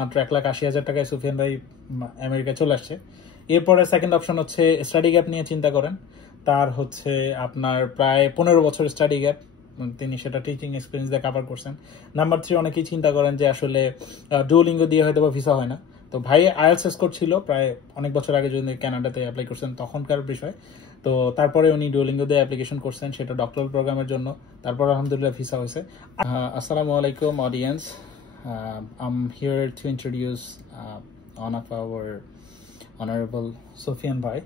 মাত্র 1,80,000 টাকায় সুফিয়ান ভাই আমেরিকায় চলে আসছে। এরপরে সেকেন্ড অপশন হচ্ছে স্টাডি গ্যাপ নিয়ে চিন্তা করেন। তার হচ্ছে আপনার প্রায় 15 বছর স্টাডি গ্যাপ, তিনি সেটা টিচিং এক্সপিরিয়েন্স দিয়ে কাভার করছেন। নাম্বার 3, অনেকেই চিন্তা করেন যে আসলে ডুওলিঙ্গো দিয়ে হয়তো বা ভিসা হয় না। তো ভাই আইএলটিএস স্কোর ছিল প্রায় অনেক বছর আগে, যদি কানাডাতে অ্যাপ্লাই করছেন তখনকার বিষয়। তো তারপরে উনি ডুওলিঙ্গো দিয়ে অ্যাপ্লিকেশন করছেন সেটা ডক্টরাল প্রোগ্রামের জন্য, তারপর আলহামদুলিল্লাহ ভিসা হয়েছে। আসসালামু আলাইকুম audience, I'm here to introduce one of our honorable Sufyan Bhai,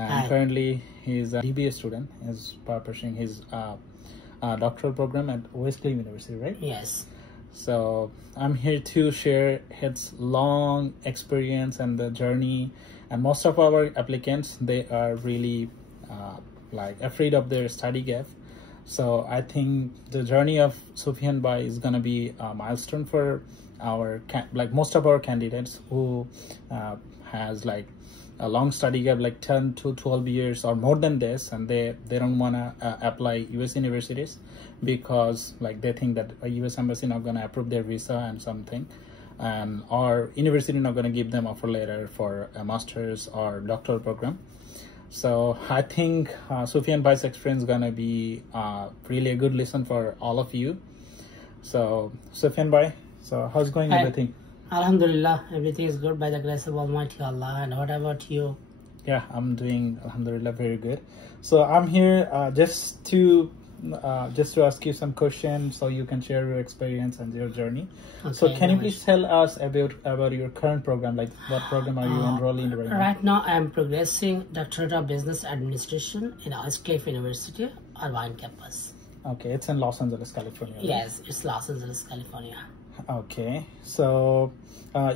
and Hi. currently he is a DBA student. He's pursuing his doctoral program at Wesley University, right? Yes. So I'm here to share his long experience and the journey. And most of our applicants, they are really like afraid of their study gap. So I think the journey of Sufyan Bhai is gonna be a milestone for our like most of our candidates who has like a long study gap, like 10 to 12 years or more than this, and they don't wanna apply US universities because like they think that a US embassy not gonna approve their visa and something, and or university not gonna give them offer letter for a master's or doctoral program. So I think Sufyan Bhai's experience is gonna be really a good lesson for all of you. So Sufyan Bhai, so how's going everything? Alhamdulillah, everything is good by the grace of Almighty Allah. And what about you? Yeah, I'm doing alhamdulillah very good. So I'm here just to ask you some questions so you can share your experience and your journey. Okay, So can you no please tell us about your current program, like what program are you enrolling in right now? Right now, I am progressing Doctorate of Business Administration in Westcliff University, Irvine campus. Okay, it's in Los Angeles, California, right? Yes, it's Los Angeles, California. Okay, so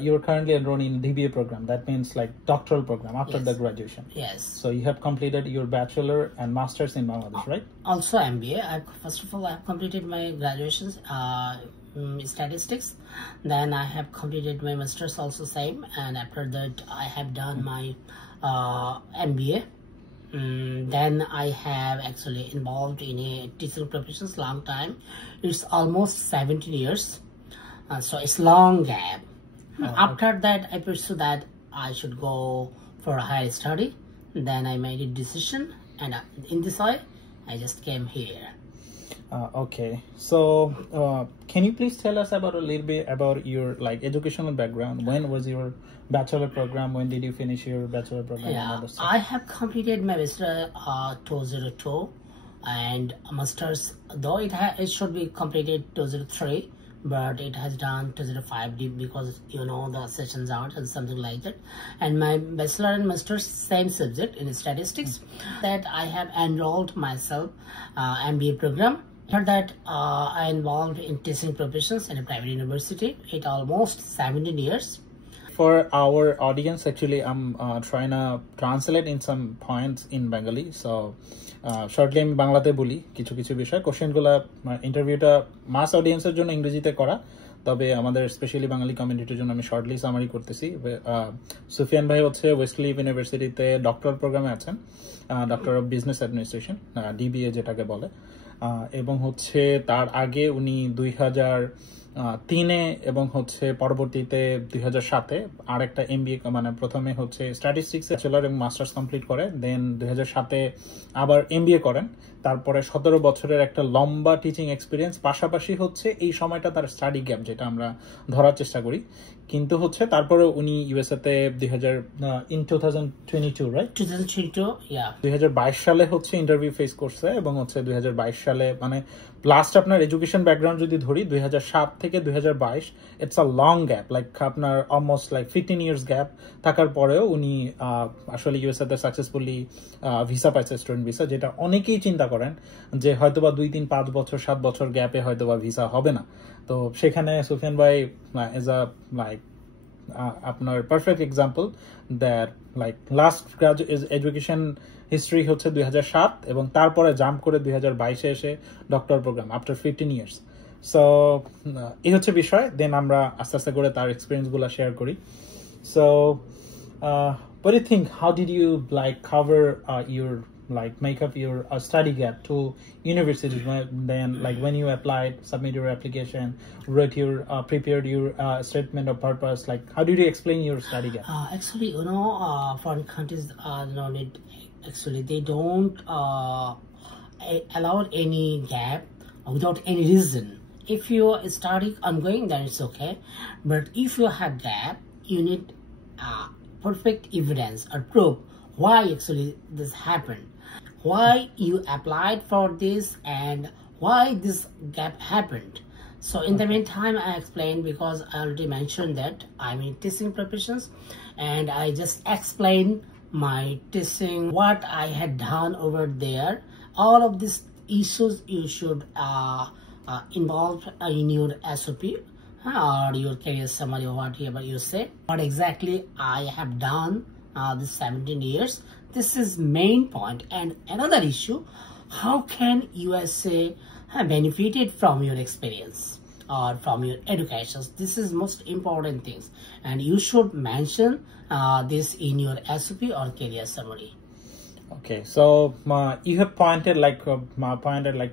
you're currently enrolled in DBA program. That means like doctoral program after Yes. the graduation. Yes. So you have completed your bachelor and masters in Bangladesh, right? Also MBA. First of all, I have completed my graduations in statistics. Then I have completed my masters also same. And after that, I have done my MBA. Then I have actually involved in a teaching professions long time. It's almost 17 years. So it's long gap. After that, I pursue that I should go for a higher study. Then I made a decision, and in this way, I just came here. Okay, so can you please tell us about a little bit about your like educational background? When was your bachelor program? When did you finish your bachelor program? And all that stuff? I have completed my bachelor 2002, and masters though it should be completed 2003. But it has done 2005 because you know the sessions out and something like that. And my bachelor and master's same subject in statistics. That I have enrolled myself MBA program. After that, I involved in teaching professions in a private university. It almost 17 years. For our audience, actually, I'm trying to translate in some points in Bengali. So, shortly আমি বাংলাতে বলি কিছু কিছু বিষয়। কোশ্চেনগুলো ইন্টারভিউটা মাস অডিয়েন্সের জন্য ইংরেজিতে করা, তবে আমাদের স্পেশালি বাঙালি কমিউনিটির জন্য আমি শর্টলি সামারি করতেছি। সুফিয়ান ভাই হচ্ছে ওয়েস্টলিভ ইউনিভার্সিটিতে ডক্টরাল প্রোগ্রামে আছেন, doctor of business administration, DBA যেটাকে বলে। এবং হচ্ছে তার আগে উনি 2003-এ এবং হচ্ছে পরবর্তীতে 2007-এ আর একটা এমবিএ, মানে প্রথমে হচ্ছে স্ট্যাটিস্টিক্স ব্যাচেলর এবং মাস্টার্স কমপ্লিট করে, দেন 2007-এ আবার এমবিএ করেন। তারপরে 17 বছরের একটা লম্বা টিচিং এক্সপিরিয়েন্স, পাশাপাশি হচ্ছে এই সময়টা তার স্টাডি গ্যাপ যেটা আমরা ধরার চেষ্টা করি। কিন্তু হচ্ছে তারপরে উনি ইউএসএতে 2022 রাইট 2022 সালে হচ্ছে ইন্টারভিউ ফেস করছে, এবং হচ্ছে 2022 সালে মানে লাস্ট আপনার এডুকেশন ব্যাকগ্রাউন্ড যদি ধরি 2007 থেকে 2022, it's a long gap, like আপনার অলমোস্ট লাইক 15 ইয়ার্স গ্যাপ থাকার পরেও উনি আসলে ইউএসএতে সাকসেসফুলি ভিসা পাইছে, স্টুডেন্ট ভিসা, যেটা অনেকেই চিন্তা করেন যে হয়তোবা 2, 3, 5 বছর 7 বছর গ্যাপে হয়তোবা ভিসা হবে না। তো সেখানে সুফিয়ান ভাই এজ আ লাইক আপনার perfect example that like last education history হচ্ছে 2007 এবং তারপরে জাম্প করে 2022-এ এসে doctor program after 15 years. So এই হচ্ছে বিষয়। দেন আমরা আস্তে আস্তে করে তার এক্সপিরিয়েন্সগুলো শেয়ার করি। So what do you think, how did you like cover your like make up your study gap to universities then like when you applied, submit your application, wrote your prepared your statement of purpose, like how did you explain your study gap? Actually, foreign countries actually they don't allow any gap without any reason. If you are studying ongoing, then it's okay, but if you have gap, you need perfect evidence or proof why actually this happened, why you applied for this, and why this gap happened. So in the meantime, I explained, because I already mentioned that I'm in teaching professions, and I just explained my teaching, what I had done over there. All of these issues you should involve in your SOP or your career summary or whatever you say. What exactly I have done this 17 years. This is main point. And another issue, how can USA have benefited from your experience or from your education? This is most important things, and you should mention this in your SOP or career summary. Okay, so you have pointed like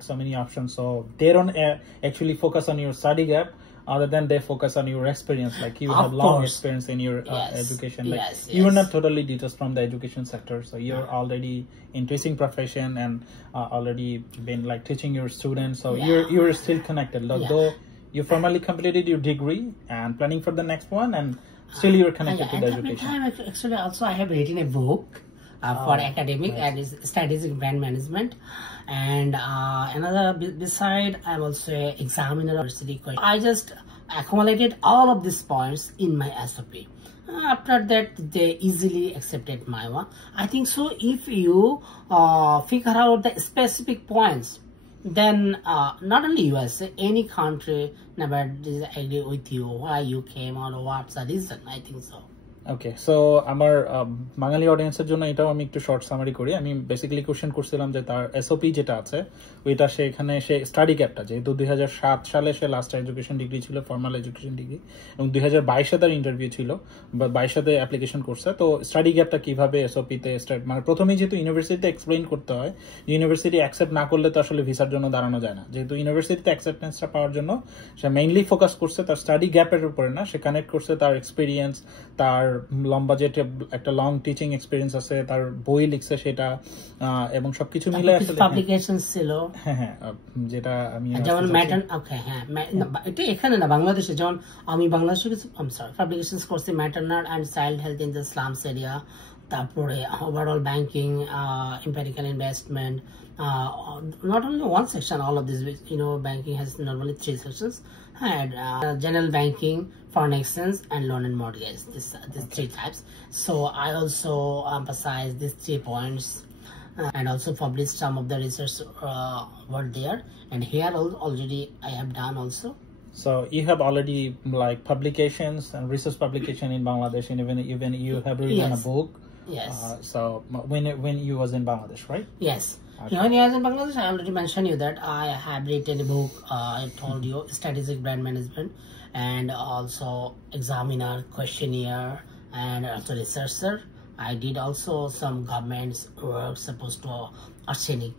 so many options, so they don't actually focus on your study gap, other than they focus on your experience, like you have long experience in your education, like you are not totally detached from the education sector, so you're already in teaching profession and already been like teaching your students, so you're still connected, though you formally completed your degree and planning for the next one, and still you're connected to the education. Actually, also I have written a book for academic and strategic brand management, and another beside I'm also an examiner university question. I just accumulated all of these points in my SOP. After that, they easily accepted my one. I think so. If you figure out the specific points, then not only USA, any country never agree with you why you came or what's the reason. I think so. ওকে, সো আমার বাঙালি অডিয়েন্সের জন্য এটাও আমি একটু short summary করি। আমি basically question করছিলাম যে তার এসওপি যেটা আছে ওইটা সে এখানে সে স্টাডি গ্যাপটা, যেহেতু 2007 সালে সে লাস্ট এডুকেশন ডিগ্রি ছিল, ফর্মাল এডুকেশন ডিগ্রি, এবং 2022-এ তার ইন্টারভিউ ছিল বা 22-এ অ্যাপ্লিকেশন করছে। তো স্টাডি গ্যাপটা কিভাবে এসওপিতে মানে প্রথমেই যেহেতু ইউনিভার্সিটিতে এক্সপ্লেইন করতে হয়, ইউনিভার্সিটি অ্যাকসেপ্ট না করলে তো আসলে ভিসার জন্য দাঁড়ানো যায় না, যেহেতু ইউনিভার্সিটিতে অ্যাকসেপ্টেন্সটা পাওয়ার জন্য সে মেইনলি ফোকাস করছে তার স্টাডি গ্যাপের উপরে না, সে কানেক্ট করছে তার এক্সপিরিয়েন্স, তার লম্বা যে একটা লং টিচিং এক্সপেরিয়েন্স আছে, তার বই লিখছে সেটা, এবং সবকিছু মিলে আসলে পাবলিকেশন ছিল। হ্যাঁ, যেটা আমি যেমন ম্যাটার, ওকে, হ্যাঁ, এটা এখানে না, বাংলাদেশে যেমন আমি বাংলাদেশে পাবলিকেশনস করছি, maternal and child health in the slums area, তারপরে overall banking, empirical investment, not only one section, all of this, banking has normally 3 sections, general banking, foreign exchange, and loan and mortgage, these 3 types. So I also emphasize these 3 points, and also published some of the research were there, and here already I have done also. So you have already like publications and research publication in Bangladesh, and even you have written a book. Yes. So when you was in Bangladesh, right? Yes. When I was in Bangladesh, I already mentioned you that I have written a book. I told you strategic brand management, and also examiner, questionnaire, and also researcher. I did also some government's work supposed to arsenic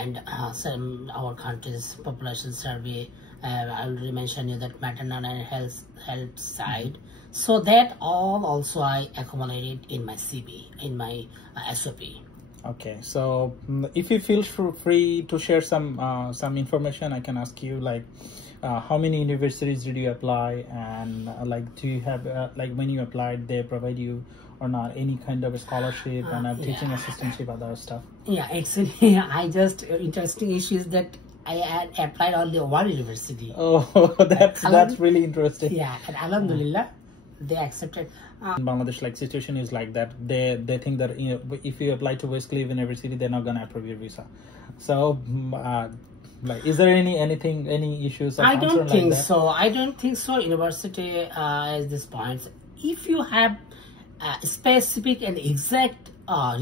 and some our country's population survey. I already mentioned you that maternal and health side. So that all also I accumulated in my CV, in my SOP. Okay, so if you feel free to share some information, I can ask you like how many universities did you apply, and like do you have like when you applied they provide you or not any kind of a scholarship and a teaching assistantship, other stuff? Yeah, actually I just interesting issue is that I had applied only one university. Oh, that's really interesting. Yeah, and alhamdulillah they accepted. In Bangladesh, like situation is like that. They think that if you apply to Westcliff University, they're not gonna approve your visa. So, like, is there any issues? I don't think so. I don't think so. University at this point, if you have specific and exact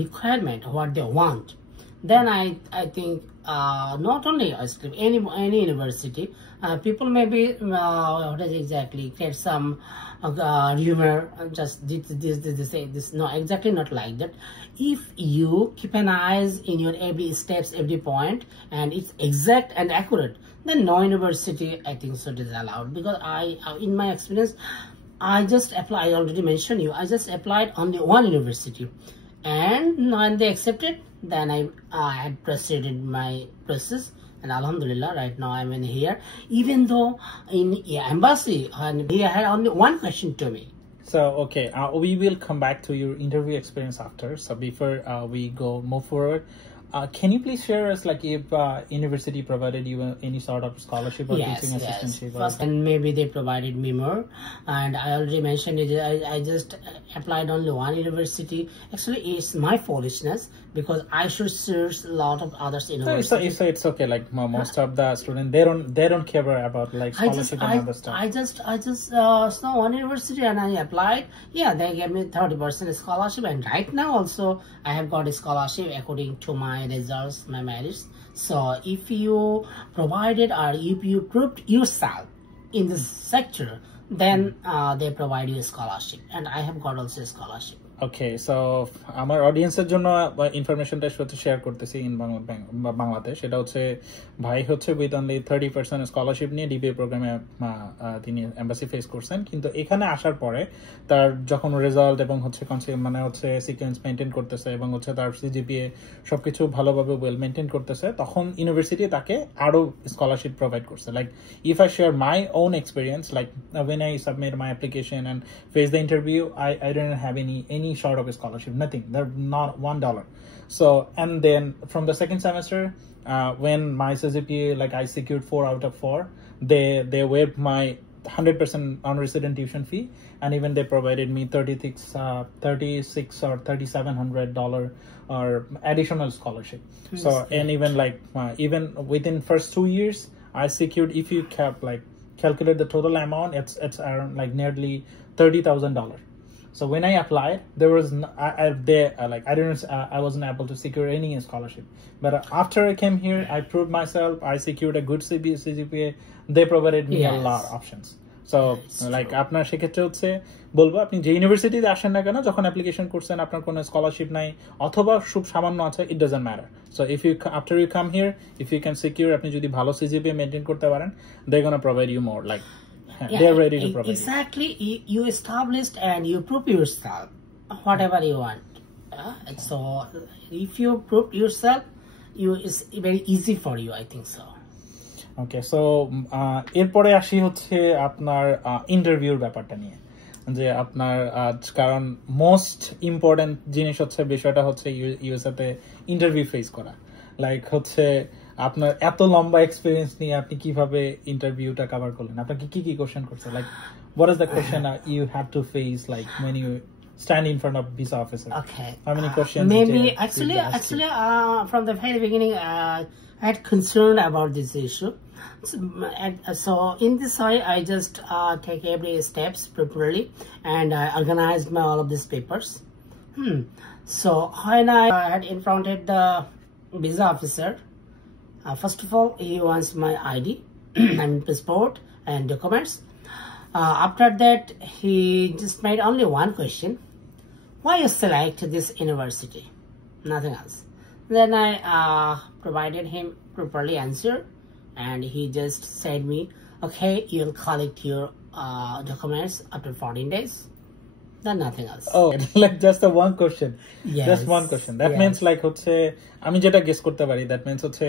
requirement what they want, then I think not only ISCLIP, any university, people maybe what is exactly get some rumor, just this no, exactly not like that. If you keep an eyes in your every steps, every point, and it's exact and accurate, then no university I think so is allowed. Because in my experience, I just apply. I already mentioned you. I just applied only one university, and when they accepted, then I had proceeded my process, and Alhamdulillah, right now I'm in here. Even though in embassy, and he had only one question to me. So okay, we will come back to your interview experience after. So before we move forward, can you please share us like if university provided you any sort of scholarship or teaching assistantship? First, and maybe they provided me more. And I already mentioned it. I just applied only one university. Actually, it's my foolishness, because I should search a lot of other universities. So it's okay. Like most of the students, they don't care about like scholarship and other stuff. I just saw one university and I applied. Yeah, they gave me 30% scholarship, and right now also I have got a scholarship according to my results, my merits. So if you provided or if you proved yourself in this sector, then they provide you a scholarship, and I have got also a scholarship. Okay, so আমার অডিয়েন্সের জন্য ইনফরমেশনটা সাথে শেয়ার করতেছি ইন বাংলাতে। সেটা হচ্ছে ভাই হচ্ছে উইথ অনলি 30% স্কলারশিপ নিয়ে ডিবিএ প্রোগ্রামে তিনি এম্বাসি ফেস করছেন। কিন্তু এখানে আসার পরে তার যখন রেজাল্ট এবং হচ্ছে মানে হচ্ছে সিকোয়েন্স মেনটেন করতেছে এবং হচ্ছে তার সিজিপিএ সবকিছু ভালোভাবে ওয়েল মেনটেন করতেছে, তখন ইউনিভার্সিটি তাকে আরো স্কলারশিপ প্রোভাইড করছে। Like if I share my own experience, like when I submit my application and face the interview, I didn't have any sort of a scholarship, nothing. There not $1. So, and then from the second semester, when my CGPA, like I secured 4 out of 4, they waived my 100% non-resident tuition fee, and even they provided me $36 or $3,700 or additional scholarship. So, and even like even within first 2 years, I secured, if you calculate the total amount, it's around like nearly $30,000. So when I applied, there was I wasn't able to secure any scholarship. But after I came here, I proved myself. I secured a good CGPA. They provided me a lot of options. So like আপনার সেক্ষেত্রে হচ্ছে বলবো, আপনি যে ইউনিভার্সিটিতে আসেন না কেন, যখন অ্যাপ্লিকেশন করছেন আপনার কোনো স্কলারশিপ নাই অথবা খুব সামান্য আছে, it doesn't matter. So if you after you come here, if you can secure, আপনি যদি ভালো সিজিপিএ মেনটেন করতে পারেন, they gonna provide you more, like they're ready to provide exactly you established and you prove yourself whatever you want. So if you prove yourself, it's very easy for you, I think so. ওকে, সো এরপরে আসি হচ্ছে আপনার ইন্টারভিউর ব্যাপারটা নিয়ে, যে আপনার কারণ মোস্ট ইম্পর্টেন্ট জিনিস হচ্ছে বিষয়টা হচ্ছে ইউএসএতে ইন্টারভিউ ফেস করা। লাইক হচ্ছে আপনার এত লম্বা এক্সপেরিয়েন্স নিয়ে আপনি কিভাবে ইন্টারভিউটা কভার করলেন? আপনাকে কি কি কোশ্চেন করছে? Like what is the question you have to face like when you stand in front of visa officer? Okay, how many questions? Maybe actually from the very beginning I had concern about this issue. So in this way I just take every steps properly, and I organized all of these papers. So when I had confronted the visa officer, first of all he wants my ID and passport and documents. After that he just made only one question: why you select this university? Nothing else. Then I provided him properly answer, and he just said me, okay, you'll collect your documents after 14 days. Then nothing else. Oh, like just the one question. Yes. Just one question. That means like হচ্ছে আমি যেটা গেস করতে পারি, that means হচ্ছে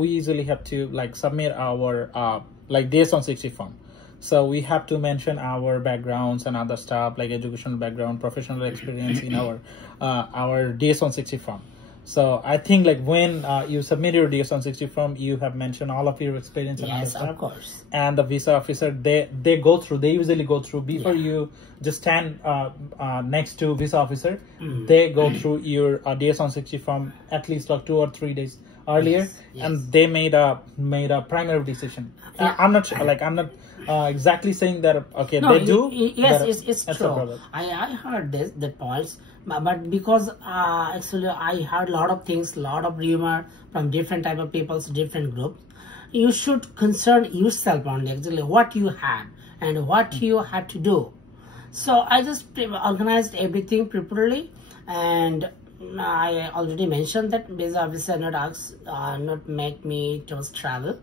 we usually have to like submit our like DS-160 form. So we have to mention our backgrounds and other stuff like educational background, professional experience in our DS-160 form. So I think like when you submit your DS-160 form, you have mentioned all of your experience and other stuff. Of course. And the visa officer, they usually go through before you just stand next to visa officer. They go through your DS-160 form at least like 2 or 3 days earlier, and they made a primary decision. I'm not sure, like exactly saying that okay, No, they do. yes, but it's that's the true. problem. I heard the points, but because actually I heard a lot of things, lot of rumor from different type of peoples, different groups. You should concern yourself only, actually what you have and what you have to do. So I just organized everything properly, and I already mentioned that visa officer not asked, not make me to travel.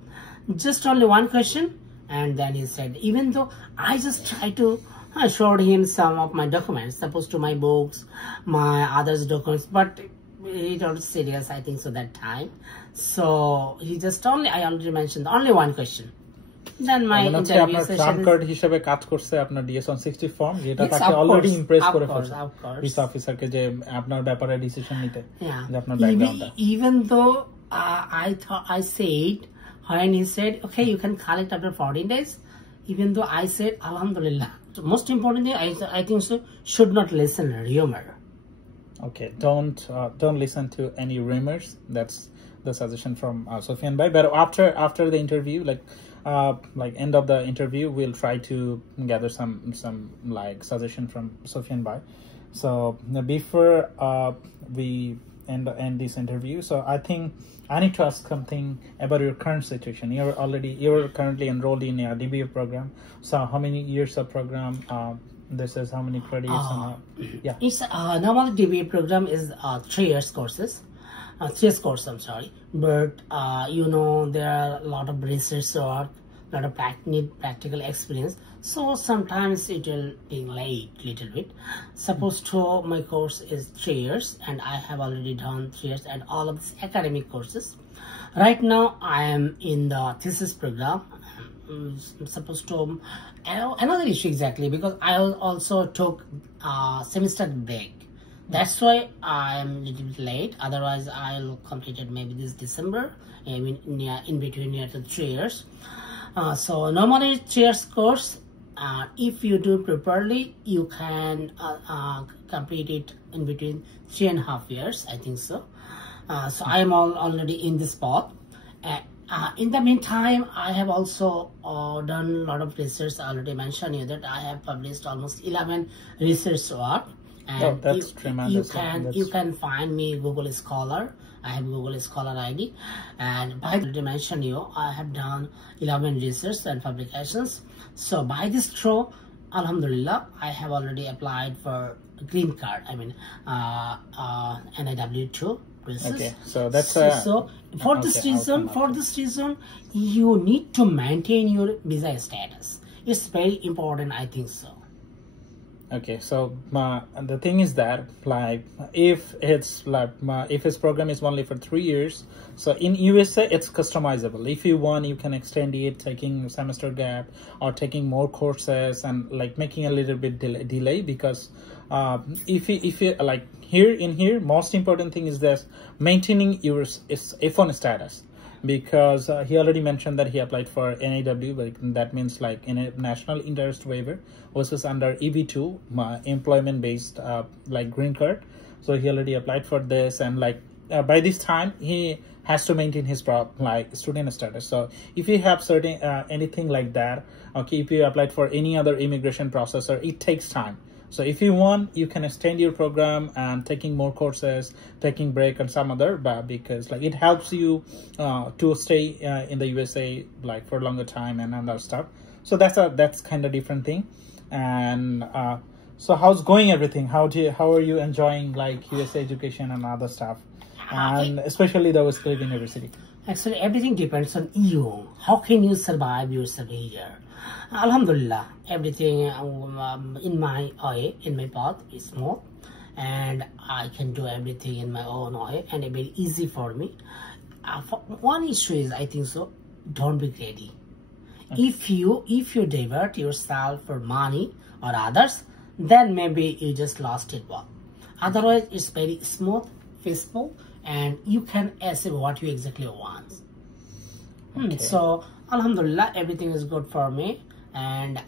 Just only one question, and then he said, even though I just try to showed him some of my documents, supposed to my books, my others documents, but he told serious, I think so that time. So he just only, I already mentioned only one question. Then my interview আপনার session Trump card হিসেবে কাজ করছে আপনার DS-160 form, যেটা Yes, তাকে of already course, Impress of করে course, ফেলছে of course. Visa অফিসারকে যে আপনার ব্যাপারে ডিসিশন নিতে, Yeah. যে আপনার ব্যাকগ্রাউন্ডটা। Even though I said, when he said, okay, you can collect after 14 days, even though I said, Alhamdulillah. The most important thing, I think so, should not listen rumor. Okay, don't listen to any rumors. That's the suggestion from Sufyan Bhai. But after the interview, like end of the interview, we'll try to gather some like suggestion from Sufyan Bhai. So before we end this interview, so I think I need to ask something about your current situation. You're currently enrolled in a DBA program. So how many years of program? This is how many credits? Yeah. It's normal DBA program is 3 years courses. 3 years course, I'm sorry. But you know, there are a lot of research work, a lot of practical experience. So sometimes it will be late little bit. Supposed to my course is 3 years, and I have already done 3 years and all of these academic courses. Right now I am in the thesis program. Supposed to another issue exactly, because I also took semester break. That's why I'm a little bit late. Otherwise I'll complete it maybe this December. I mean in between near to 3 years. So normally 3 years course, if you do properly, you can complete it in between 3.5 years, I think so. So I am already in this spot. In the meantime, I have also done a lot of research. I already mentioned you that I have published almost 11 research work. And that's tremendous. You can find me Google Scholar. I have Google Scholar ID, and by the mention you, I have done 11 research and publications. So by this through, Alhamdulillah, I have already applied for green card. I mean, NIW2. Okay, so that's so for this reason, you need to maintain your visa status. It's very important, I think so. Okay, so the thing is that like if his program is only for 3 years, so in USA it's customizable. If you want, you can extend it, taking semester gap or taking more courses, and like making a little bit delay, because if you like here most important thing is this: maintaining your F1 status. Because he already mentioned that he applied for NIW, but that means like in a national interest waiver, which is under EB2, employment based like green card. So he already applied for this, and like by this time he has to maintain his like student status. So if you have certain anything like that, okay, if you applied for any other immigration processor, it takes time. So if you want, you can extend your program and taking more courses, taking break and some other, but because like it helps you to stay in the USA like for a longer time and other stuff. So that's kind of different thing. And so how's going everything? How are you enjoying like USA education and other stuff, and especially the West Cliff University? Actually, everything depends on you. How can you survive yourself here? Alhamdulillah, everything in my way, in my path is smooth, and I can do everything in my own way, and it's very easy for me. One issue is, I think so, don't be greedy. Okay. If you divert yourself for money or others, then maybe you just lost it all. Otherwise, it's very smooth, peaceful, and you can achieve what you exactly want. Okay. So Alhamdulillah, everything is good for me, and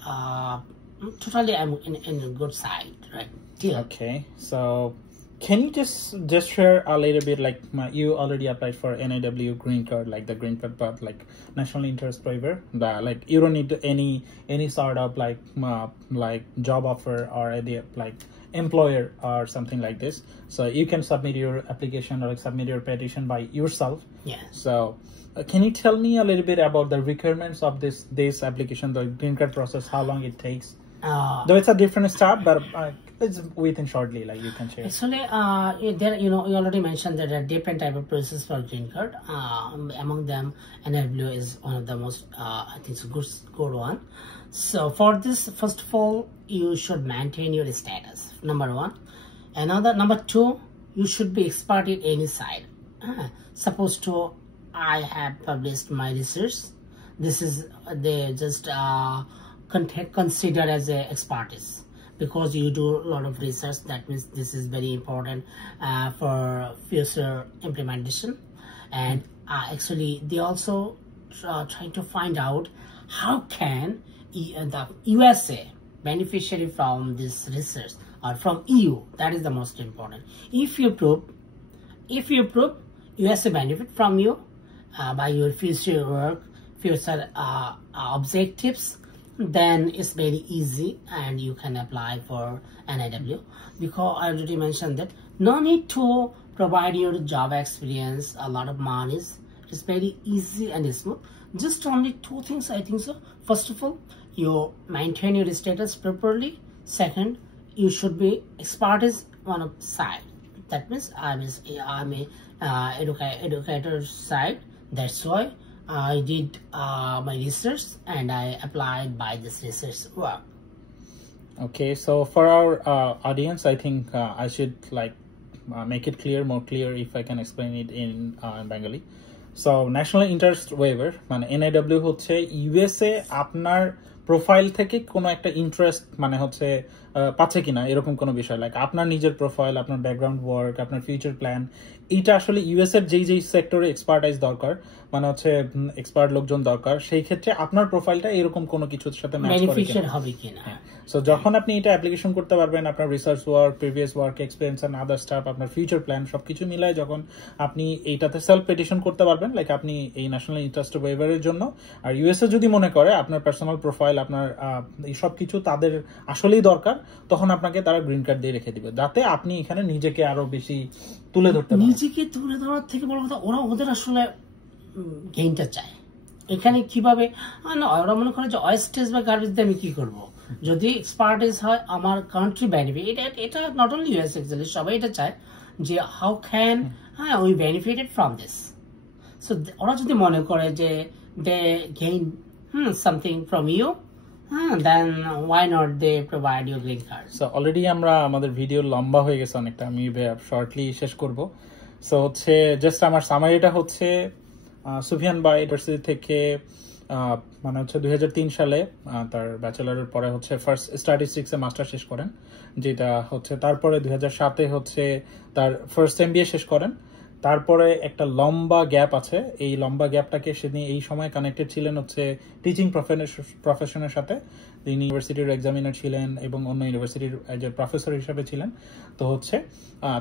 totally I'm in a good side right here. Okay, so Can you just share a little bit, like you already applied for NIW green card, like the green card, but like national interest waiver, like you don't need any sort of like job offer or any like employer or something like this. So you can submit your application or like submit your petition by yourself. Yes. So can you tell me a little bit about the requirements of this application, the green card process, how long it takes? Though it's a different start, but it's within shortly, like you can share. Actually, there, you already mentioned that there are different type of process for green card. Among them, NIW is one of the most, I think it's a good one. So for this, first of all, you should maintain your status, number one. Number two, you should be expert in any side. Suppose I have published my research. This is, they just consider as a expertise, because you do a lot of research. That means this is very important for future implementation. And actually they also trying to find out how can the USA beneficiary from this research or from EU. That is the most important. If you prove USA benefit from you by your future work, future objectives, then it's very easy and you can apply for NIW. Because I already mentioned that no need to provide your job experience, a lot of money. It's very easy and smooth. Just only two things, I think so. First of all, you maintain your status properly. Second, you should be expertise on a side. That means I'm a educator side. That's why I did my research and I applied by this research work. Okay, so for our audience, I think I should make it more clear if I can explain it in Bengali. So national interest waiver মানে NIW হচ্ছে USA আপনার প্রোফাইল থেকে কোনো একটা ইন্টারেস্ট মানে হচ্ছে পাচ্ছে কিনা এরকম কোনো বিষয়, লাইক আপনার নিজের প্রোফাইল, আপনার ব্যাকগ্রাউন্ড ওয়ার্ক, আপনার ফিউচার প্ল্যান, এটা আসলে ইউএস এর যেই সেক্টরে এক্সপার্টাইজ দরকার, মানে হচ্ছে এক্সপার্ট লোকজন দরকার, সেই ক্ষেত্রে আপনার প্রোফাইলটা এরকম কোনো কিছুর সাথে ম্যাচ করে কিনা। সো যখন আপনি এটা অ্যাপ্লিকেশন করতে পারবেন, আপনার research work, previous work experience and other stuff, আপনার ফিউচার প্ল্যান সবকিছু মিলায় যখন আপনি এইটাতে সেলফ পিটিশন করতে পারবেন, লাইক আপনি এই ন্যাশনাল ইন্টারেস্ট ওয়েভারের জন্য, আর ইউএসএ যদি মনে করে আপনার পার্সোনাল প্রোফাইল, আপনার এই সব কিছু তাদের আসলেই দরকার, তখন আপনাকে তারা গ্রিন কার্ড দিয়ে রেখে দিবে, যাতে আপনি এখানে নিজেকে আরো বেশি তুলে ধরতে পারেন। নিজেকে তুলে ধরার থেকে বড় কথা, ওদের আসলে গেইনটা চায়। এখানে কিভাবে ওরা মনে করে যে ওয়েস্টেজ বা গার্বেজ দিয়ে আমি কি করব, যদি এক্সপার্টিস হয় আমার কান্ট্রি বেনিফিট, এটা নট অনলি ইউএস, এক্সুয়ালি সবাই এটা চায় যে how can we benefited from this. So ওরা যদি মনে করে যে they gain something from you, then why not they provide you green card? So already আমরা আমাদের ভিডিও লম্বা হয়ে গেছে অনেকটা, আমি শর্টলি শেষ করব। সো হচ্ছে জাস্ট আমার সামারিটা হচ্ছে সুফিয়ান ভাই ইউনিভার্সিটি থেকে মানে হচ্ছে 2003 সালে তার ব্যাচেলারের পরে হচ্ছে ফার্স্ট স্ট্যাটিস্টিক্সে মাস্টার শেষ করেন, যেটা হচ্ছে তারপরে 2007-এ হচ্ছে তার ফার্স্ট এমবিএ শেষ করেন। তারপরে একটা লম্বা গ্যাপ আছে, এই লম্বা গ্যাপটাকে তিনি এই সময় কানেক্টেড ছিলেন হচ্ছে টিচিং প্রফেশনের সাথে। তিনি ইউনিভার্সিটির এক্সামিনার ছিলেন এবং অন্য ইউনিভার্সিটির প্রফেসর হিসেবে ছিলেন। তো হচ্ছে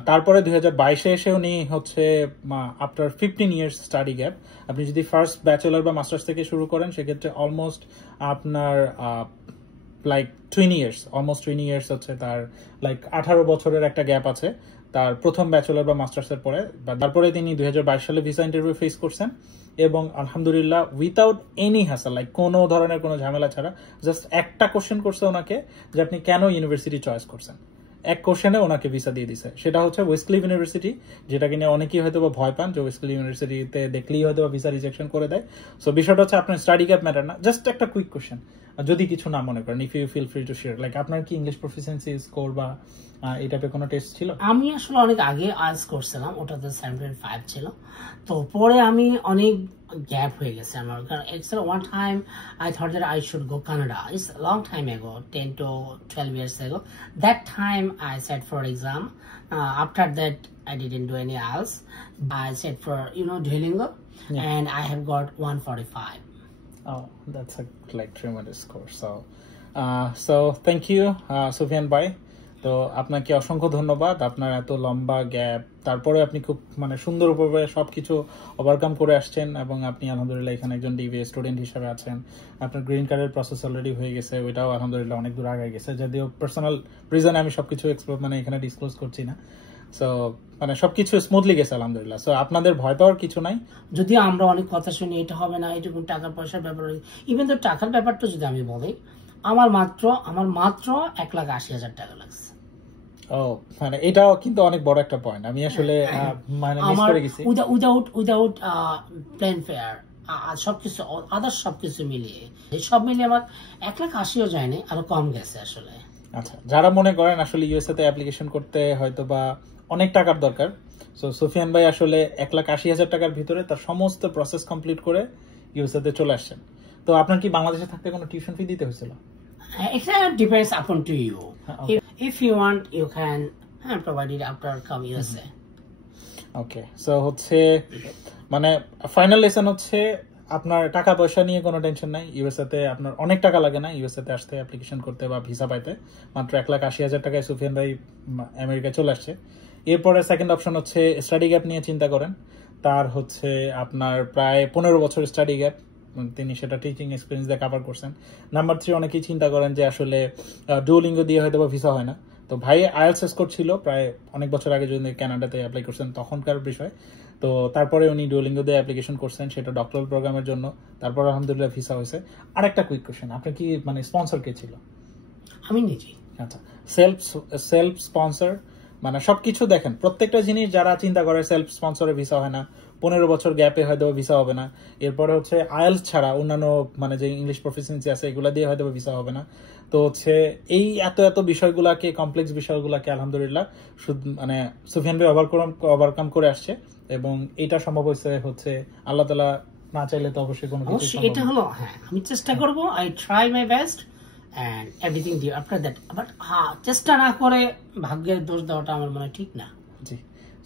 তারপরে 2022-এ এসে উনি হচ্ছে আফটার 15 ইয়ার্স স্টাডি গ্যাপ, আপনি যদি ফার্স্ট ব্যাচেলার বা মাস্টার্স থেকে শুরু করেন সেক্ষেত্রে অলমোস্ট আপনার লাইক 20 ইয়ার্স হচ্ছে তার, লাইক 18 বছরের একটা গ্যাপ আছে তার প্রথম ব্যাচেলর বা মাস্টার্সের পরে। তারপরে তিনি 2022 সালে ভিসা ইন্টারভিউ ফেস করছেন এবং আলহামদুলিল্লাহ উইথাউট এনি হ্যাসেল, লাইক কোনো ধরনের কোনো ঝামেলা ছাড়া, জাস্ট একটা কোশ্চেন করছে ওনাকে যে আপনি কেন ইউনিভার্সিটি চয়েস করছেন, এক কোশ্চেনে ওনাকে ভিসা দিয়ে দিছে। সেটা হচ্ছে ওয়েস্টক্লিফ ইউনিভার্সিটি, যেটাকে নিয়ে অনেকেই হয়তো বা ভয় পান যে ওয়েস্টক্লিফ ইউনিভার্সিটিতে দেখলেই হয়তো ভিসা রিজেকশন করে দেয়। সো বিষয়টা হচ্ছে আপনার স্টাডি গ্যাপ ম্যাটার না, জাস্ট একটা কুইক কোশ্চেন, যদি কিছু না মনে করেন, if you feel free to share, like আপনার কি ইংলিশ প্রফিসিয়েন্সি স্কোর বা এই টাইপের কোনো টেস্ট ছিল? আমি আসলে অনেক আগে আইএলটিএস করছিলাম, ওটাতে 7.5 ছিল। তো পরে আমি অনেক গ্যাপ হয়ে গেছে আমার, কারণ actually one time I thought that I should go Canada. It's a long time ago, 10 to 12 years ago. That time I sat for exam. After that I didn't do any else. I sat for Duolingo, and I have got 145. Oh, that's a tremendous score. So thank you, Sufyan Bhai. তো আপনাকে অসংখ্য ধন্যবাদ, আপনার এত লম্বা গ্যাপ তারপরে আপনি খুব মানে সুন্দরভাবে সবকিছু ওভারকাম করে আসছেন এবং আপনি আলহামদুলিল্লাহ এখানে একজন ডিবিএ স্টুডেন্ট হিসেবে আছেন। আপনার গ্রিন কার্ডের প্রসেস অলরেডি হয়ে গেছে, ওইটাও আলহামদুলিল্লাহ অনেক দূর আগে গেছে, যদিও পার্সোনাল রিজনে আমি সবকিছু মানে এখানে ডিসক্লোজ করছি না। সো মানে সবকিছু স্মুথলি গেছে আলহামদুলিল্লাহ। সো আপনাদের ভয় পাওয়ার কিছু নাই। যদিও আমরা অনেক কথা শুনি এটা হবে না, এটুকু টাকা পয়সার ব্যাপার, ইভেন তো টাকার ব্যাপারটা যদি আমি বলি, আমার মাত্র 1,80,000 টাকা লাগছে। ও মানে এটাও কিন্তু অনেক বড় একটা পয়েন্ট, আমি আসলে মানে মিস করে গেছি। উইদাউট প্লেন ফেয়ার সবকিছু আদার্স সবকিছু মিলিয়ে সব মিলিয়ে আমার 1,80,000 যায়নি, আরো কম গেছে আসলে। আচ্ছা, যারা মনে করেন আসলে ইউএসএ তে অ্যাপ্লিকেশন করতে হয়তো বা অনেক টাকার দরকার, সো সুফিয়ান ভাই আসলে 1,80,000 টাকার ভিতরে তার সমস্ত প্রসেস কমপ্লিট করে ইউএসএ তে চলে আসছেন। তো আপনার কি বাংলাদেশে থাকতে কোনো টিউশন ফি দিতে হয়েছিল? It depends upon to you. Okay. If you want, you can provide it after come USA. ওকে, সো হচ্ছে মানে ফাইনাল লেসন হচ্ছে আপনার টাকা পয়সা নিয়ে কোনো টেনশন নাই। ইউএসএ তে আপনার অনেক টাকা লাগে না ইউএসএ তে আসতে, অ্যাপ্লিকেশন করতে বা ভিসা পাইতে। মাত্র 1,80,000 টাকায় সুফিয়ান ভাই আমেরিকায় চলে আসছে। এরপরে সেকেন্ড অপশন হচ্ছে স্টাডি গ্যাপ নিয়ে চিন্তা করেন। তার হচ্ছে আপনার প্রায় 15 বছর স্টাডি গ্যাপ, তিনি সেটা টিচিং এক্সপিরিয়েন্স দিয়ে কভার করছেন। নাম্বার 3, অনেকেই চিন্তা করেন যে আসলে ডুওলিঙ্গো দিয়ে হয়তো বা ভিসা হয় না। তো ভাই আইএলটিএস স্কোর ছিল প্রায় অনেক বছর আগে, যদি কানাডাতে অ্যাপ্লাই করছেন তখনকার বিষয়। তো তারপরে উনি ডুওলিঙ্গো দিয়ে অ্যাপ্লিকেশন করছেন, সেটা ডক্টরাল প্রোগ্রামের জন্য। তারপর আলহামদুলিল্লাহ ভিসা হয়েছে। আরেকটা কুইক কোশ্চেন, আপনার কি মানে স্পন্সর কে ছিল? আমি নিজে। আচ্ছা, সেলফ স্পন্সর মানে সবকিছু দেখেন, প্রত্যেকটা জিনিস যারা চিন্তা করে সেলফ স্পন্সরে ভিসা হয় না, 15 বছর গ্যাপে হয়তো ভিসা হবে না। এরপরে হচ্ছে আইএলটিএস ছাড়া অন্যান্য মানে যে ইংলিশ প্রফিসিয়েন্সি আছে এগুলা দিয়ে হয়তো ভিসা হবে না। তো হচ্ছে এই এত বিষয়গুলাকে, কমপ্লেক্স বিষয়গুলাকে আলহামদুলিল্লাহ মানে সুফিয়ান ভাই ওভারকাম করে আসছে এবং এটা সম্ভব হচ্ছে আল্লাহ তাআলা না চাইলে তো অবশ্যই কোনো কিছু সম্ভব না। এটা হলো, হ্যাঁ আমি চেষ্টা করব, I try my best and everything due after that, but চেষ্টা না করে ভাগ্যের দোষ দেওয়াটা আমার মনে ঠিক না। জি,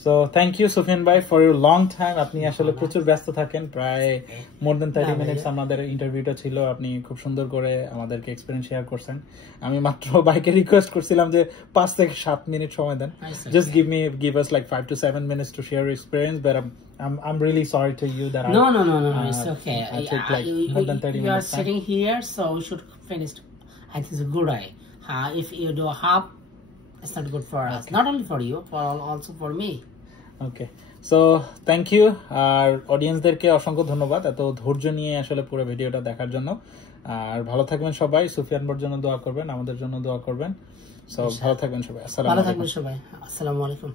সো থ্যাংক ইউ সুফিয়ান ভাই ফর ইউর লং টাইম। আপনি আসলে প্রচুর ব্যস্ত থাকেন, প্রায় মোর দেন 30 মিনিটস আমাদের ইন্টারভিউটা ছিল। আপনি খুব সুন্দর করে আমাদেরকে এক্সপেরিয়েন্স শেয়ার করছেন। আমি মাত্র বাইকে রিকোয়েস্ট করছিলাম যে 5 থেকে 7 মিনিট সময় দেন, জাস্ট give us like 5 to 7 minutes to share your experience, but I'm really sorry to you that no, it's okay. I took like more than 30 minutes. You are sitting here, so we should finish. I think it's a good idea. If you do a half, it's not good for us. Not only for you, also for me. Okay, so thank you. আর অডিয়েন্সদেরকে অসংখ্য ধন্যবাদ এত ধৈর্য নিয়ে আসলে পুরো ভিডিওটা দেখার জন্য। আর ভালো থাকবেন সবাই, সুফিয়ান ভাইয়ের জন্য দোয়া করবেন, আমাদের জন্য দোয়া করবেন। সো ভালো থাকবেন সবাই। আসসালামু আলাইকুম। ভালো থাকবেন সবাই। আসসালামু আলাইকুম।